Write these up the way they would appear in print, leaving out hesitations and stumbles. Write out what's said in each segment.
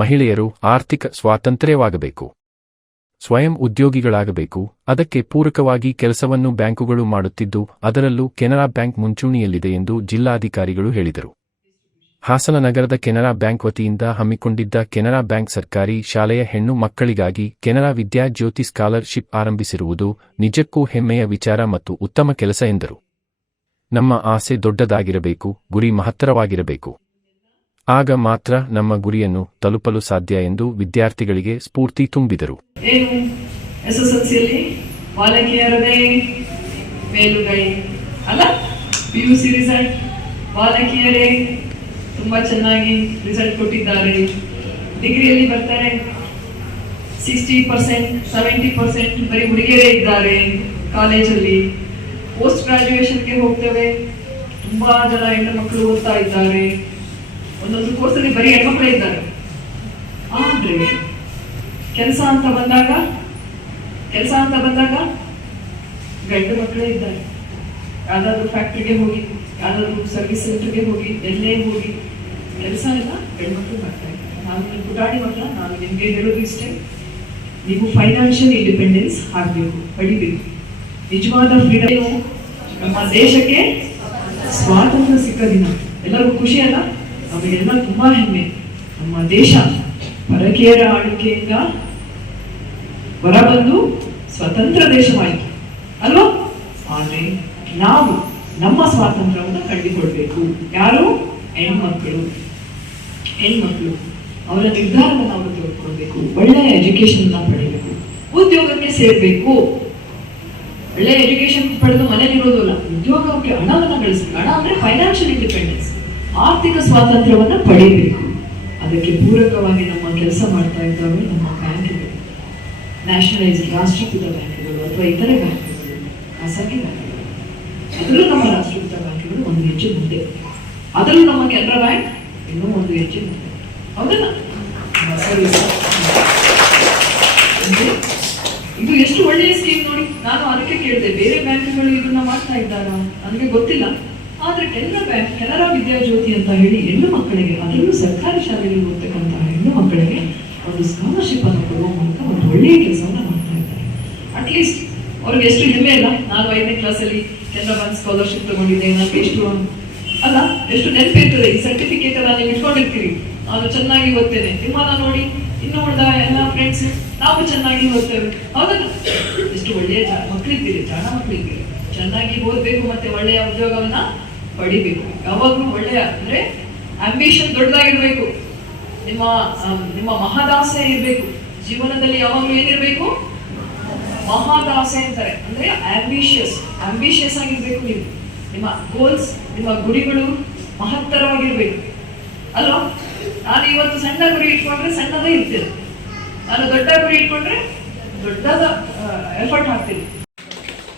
ಮಹಿಳೆಯರು ಆರ್ಥಿಕ ಸ್ವಾತಂತ್ರ್ಯವಾಗಬೇಕು. ಸ್ವಯಂ ಉದ್ಯೋಗಿಗಳಾಗಬೇಕು. ಅದಕ್ಕೆ ಪೂರಕವಾಗಿ ಕೆಲಸವನ್ನು ಬ್ಯಾಂಕುಗಳು ಮಾಡುತ್ತಿದ್ದು, ಅದರಲ್ಲೂ ಕೆನರಾ ಬ್ಯಾಂಕ್ ಮುಂಚೂಣಿಯಲ್ಲಿದೆ ಎಂದು ಜಿಲ್ಲಾಧಿಕಾರಿಗಳು ಹೇಳಿದರು. ಹಾಸನ ನಗರದ ಕೆನರಾ ಬ್ಯಾಂಕ್ ವತಿಯಿಂದ ಹಮ್ಮಿಕೊಂಡಿದ್ದ ಕೆನರಾ ಬ್ಯಾಂಕ್ ಸರ್ಕಾರಿ ಶಾಲೆಯ ಹೆಣ್ಣು ಮಕ್ಕಳಿಗಾಗಿ ಕೆನರಾ ವಿದ್ಯಾಜ್ಯೋತಿ ಸ್ಕಾಲರ್ಶಿಪ್ ಆರಂಭಿಸಿರುವುದು ನಿಜಕ್ಕೂ ಹೆಮ್ಮೆಯ ವಿಚಾರ ಮತ್ತು ಉತ್ತಮ ಕೆಲಸ ಎಂದರು. ನಮ್ಮ ಆಸೆ ದೊಡ್ಡದಾಗಿರಬೇಕು, ಗುರಿ ಮಹತ್ತರವಾಗಿರಬೇಕು. ಆಗ ಮಾತ್ರ ನಮ್ಮ ಗುರಿಯನ್ನು ತಲುಪಲು ಸಾಧ್ಯ ಎಂದು ವಿದ್ಯಾರ್ಥಿಗಳಿಗೆ ಸ್ಫೂರ್ತಿ ತುಂಬಿದರು. ಎಸ್ಎಸ್ಎಲ್ಸಿಯಲ್ಲಿ ಬಾಲಕಿಯರದೇ ಮೇಲುಗೈ ಅಲ್ಲ, ಪಿಯುಸಿ ರಿಸಲ್ಟ್ ಬಾಲಕಿಯರೇ ತುಂಬಾ ಚೆನ್ನಾಗಿ ರಿಸಲ್ಟ್ ಕೊಟ್ಟಿದ್ದಾರೆ. ಡಿಗ್ರಿಯಲ್ಲಿ ಬರ್ತಾರೆ 60%, 70% ಬರೀ ಹುಡುಗಿಯರೇ ಇದ್ದಾರೆ ಕಾಲೇಜಲ್ಲಿ. ಪೋಸ್ಟ್ ಗ್ರಾಜುಯೇಷನ್ಗೆ ಹೋಗ್ತೇವೆ, ತುಂಬಾ ಜನ ಹೆಣ್ಣು ಮಕ್ಕಳು ಓದ್ತಾ ಇದ್ದಾರೆ. ಒಂದೊಂದು ಕೋರ್ಸಲ್ಲಿ ಬರೀ ಹೆಣ್ಮಕ್ಳೇ ಇದ್ದಾರೆ. ಆದ್ರೆ ಕೆಲಸ ಅಂತ ಬಂದಾಗ ಗಂಡು ಮಕ್ಕಳೇ ಇದ್ದಾರೆ. ಯಾವ್ದಾದ್ರು ಫ್ಯಾಕ್ಟ್ರಿಗೆ ಹೋಗಿ, ಯಾವ್ದಾದ್ರು ಸರ್ವಿಸ್ ಸೆಂಟರ್ಗೆ ಹೋಗಿ, ಎಲ್ಲೇ ಹೋಗಿ ಕೆಲಸ ಎಲ್ಲ ಗಂಡು ಮಕ್ಕಳು ಮಾಡ್ತಾ ಇದ್ದಾರೆ. ನಾನು ನಿಮ್ಮ ಪುಟಾಣಿ ಮಕ್ಕಳ, ನಾನು ನಿಮ್ಗೆ ಹೇಳೋದು ಇಷ್ಟೇ, ನೀವು ಫೈನಾನ್ಷಿಯಲ್ ಇಂಡಿಪೆಂಡೆನ್ಸ್ ಆಗಬೇಕು, ಪಡಿಬೇಕು. ನಿಜವಾದ ಫ್ರೀಡಮ್. ನಮ್ಮ ದೇಶಕ್ಕೆ ಸ್ವಾತಂತ್ರ್ಯ ಸಿಕ್ಕ ದಿನ ಎಲ್ಲರಿಗೂ ಖುಷಿ ಅಲ್ಲ? ನಮಗೆಲ್ಲ ತುಂಬಾ ಹೆಮ್ಮೆ. ನಮ್ಮ ದೇಶ ಪರಕೀಯರ ಆಳ್ವಿಕೆಯಿಂದ ಹೊರಬಂದು ಸ್ವತಂತ್ರ ದೇಶವಾಯಿತು ಅಲ್ವಾ? ಆದ್ರೆ ನಾವು ನಮ್ಮ ಸ್ವಾತಂತ್ರ್ಯವನ್ನು ಕಂಡುಕೊಳ್ಬೇಕು. ಯಾರು? ಹೆಣ್ಮಕ್ಳು ಅವರ ನಿರ್ಧಾರವನ್ನು ನಾವು ತಿಳ್ಕೊಳ್ಬೇಕು. ಒಳ್ಳೆಯ ಎಜುಕೇಶನ್ ಪಡೆಯಬೇಕು, ಉದ್ಯೋಗಕ್ಕೆ ಸೇರ್ಬೇಕು. ಒಳ್ಳೆಯ ಎಜುಕೇಶನ್ ಪಡೆದು ಮನೇಲಿರೋದಿಲ್ಲ, ಉದ್ಯೋಗಕ್ಕೆ ಹಣವನ್ನು ಗಳಿಸಬೇಕು. ಹಣ ಅಂದ್ರೆ ಫೈನಾನ್ಷಿಯಲ್ ಇಂಡಿಪೆಂಡೆನ್ಸ್, ಆರ್ಥಿಕ ಸ್ವಾತಂತ್ರ್ಯವನ್ನು ಪಡೆಯಬೇಕು. ಅದಕ್ಕೆ ಪೂರಕವಾಗಿ ನಮ್ಮ ಕೆಲಸ ಮಾಡ್ತಾ ಇದ್ದಾವೆ ನಮ್ಮ ಬ್ಯಾಂಕ್ಗಳು, ನ್ಯಾಷನಲೈಸ್ಡ್ ರಾಷ್ಟ್ರೀಕೃತ ಬ್ಯಾಂಕ್ಗಳು ಅಥವಾ ಇತರೆ ಬ್ಯಾಂಕ್ಗಳು, ಖಾಸಗಿ ಬ್ಯಾಂಕ್ಗಳು. ಅದರಲ್ಲೂ ನಮ್ಮ ರಾಷ್ಟ್ರೀಕೃತ ಬ್ಯಾಂಕ್ಗಳು ಒಂದು ಹೆಜ್ಜೆ ಮುಂದೆ, ಅದರಲ್ಲೂ ನಮ್ಮ ಕೆನರಾ ಬ್ಯಾಂಕ್ ಇನ್ನೂ ಒಂದು ಹೆಜ್ಜೆ ಮುಂದೆ. ಹೌದಲ್ಲ? ಇದು ಎಷ್ಟು ಒಳ್ಳೆಯ ಸ್ಕೀಮ್ ನೋಡಿ. ನಾನು ಅದಕ್ಕೆ ಕೇಳಿದೆ, ಬೇರೆ ಬ್ಯಾಂಕ್ಗಳು ಇದನ್ನ ಮಾಡ್ತಾ ಇದ್ದಾರ ನನಗೆ ಗೊತ್ತಿಲ್ಲ. ಆದ್ರೆ ಕೆನರಾ ಬ್ಯಾಂಕ್, ಕೆನರಾ ವಿದ್ಯಾಜ್ಯೋತಿ ಅಂತ ಹೇಳಿ ಹೆಣ್ಣು ಮಕ್ಕಳಿಗೆ, ಅದರಲ್ಲೂ ಸರ್ಕಾರಿ ಶಾಲೆಯಲ್ಲಿ ಓದ್ತಕ್ಕಂತಹ ಹೆಣ್ಣು ಮಕ್ಕಳಿಗೆ ಒಂದು ಸ್ಕಾಲರ್ಶಿಪ್ ಅನ್ನು ಕೊಡುವ ಮೂಲಕ ಒಂದು ಒಳ್ಳೆಯ ಕೆಲಸವನ್ನ ಮಾಡ್ತಾ ಇದ್ದಾರೆ. ಅಟ್ಲೀಸ್ಟ್ ಅವ್ರಿಗೆ ಎಷ್ಟು ಹೆಮ್ಮೆ ಅಲ್ಲ, ನಾನು 5ನೇ ಕ್ಲಾಸಲ್ಲಿ ಕೆನರಾ ಬ್ಯಾಂಕ್ ಸ್ಕಾಲರ್ಶಿಪ್ ತಗೊಂಡಿದ್ದೆ, ನನಗೆ ಎಷ್ಟು ಅಲ್ಲ, ಎಷ್ಟು ನೆನಪಿರ್ತದೆ. ಈ ಸರ್ಟಿಫಿಕೇಟ್ ಎಲ್ಲ ನೀವು ಇಟ್ಕೊಂಡಿರ್ತೀರಿ, ನಾನು ಚೆನ್ನಾಗಿ ಓದ್ತೇನೆ, ನಿಮ್ಮನ್ನ ನೋಡಿ ಇನ್ನು ಉಳಿದ ಎಲ್ಲ ಫ್ರೆಂಡ್ಸ್ ನಾವು ಚೆನ್ನಾಗಿ ಓದ್ತೇವೆ. ಹೌದಲ್ಲ? ಎಷ್ಟು ಒಳ್ಳೆಯ ಮಕ್ಕಳಿದ್ದೀರಿ, ಜಾಣ ಮಕ್ಕಳಿದ್ದೀರಿ. ಚೆನ್ನಾಗಿ ಓದ್ಬೇಕು, ಮತ್ತೆ ಒಳ್ಳೆಯ ಉದ್ಯೋಗವನ್ನ ಪಡಿಬೇಕು. ಯಾವಾಗ್ಲೂ ಒಳ್ಳೆಯ ಅಂದ್ರೆ ಆಂಬಿಷನ್ ದೊಡ್ಡದಾಗಿರ್ಬೇಕು. ನಿಮ್ಮ ಮಹದಾಸೆ ಇರ್ಬೇಕು ಜೀವನದಲ್ಲಿ. ಯಾವಾಗ್ಲೂ ಏನಿರ್ಬೇಕು? ಮಹದಾಸೆ ಅಂತಾರೆ, ಅಂದ್ರೆ ಆಂಬಿಷಿಯಸ್ ಆಗಿರ್ಬೇಕು. ನೀವು ನಿಮ್ಮ ಗೋಲ್ಸ್, ನಿಮ್ಮ ಗುರಿಗಳು ಮಹತ್ತರವಾಗಿರ್ಬೇಕು ಅಲ್ವಾ? ನಾನು ಇವತ್ತು ಸಣ್ಣ ಗುರಿ ಇಟ್ಕೊಂಡ್ರೆ ಸಣ್ಣದೇ ಇರ್ತೇನೆ, ನಾನು ದೊಡ್ಡ ಗುರಿ ಇಟ್ಕೊಂಡ್ರೆ ದೊಡ್ಡದ ಎಫರ್ಟ್ ಹಾಕ್ತೀನಿ.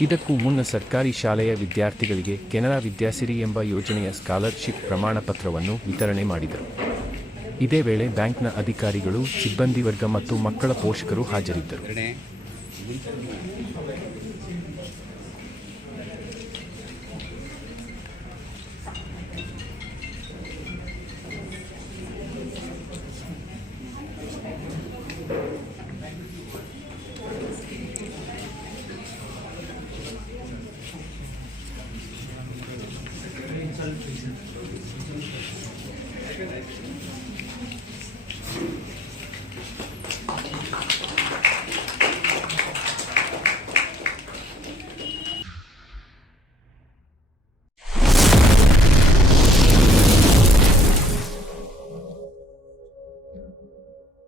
ಇದಕ್ಕೂ ಮುನ್ನ ಸರ್ಕಾರಿ ಶಾಲೆಯ ವಿದ್ಯಾರ್ಥಿಗಳಿಗೆ ಕೆನರಾ ವಿದ್ಯಾಸಿರಿ ಎಂಬ ಯೋಜನೆಯ ಸ್ಕಾಲರ್ಶಿಪ್ ಪ್ರಮಾಣ ಪತ್ರವನ್ನು ವಿತರಣೆ ಮಾಡಿದರು. ಇದೇ ವೇಳೆ ಬ್ಯಾಂಕ್ನ ಅಧಿಕಾರಿಗಳು, ಸಿಬ್ಬಂದಿ ವರ್ಗ ಮತ್ತು ಮಕ್ಕಳ ಪೋಷಕರು ಹಾಜರಿದ್ದರು.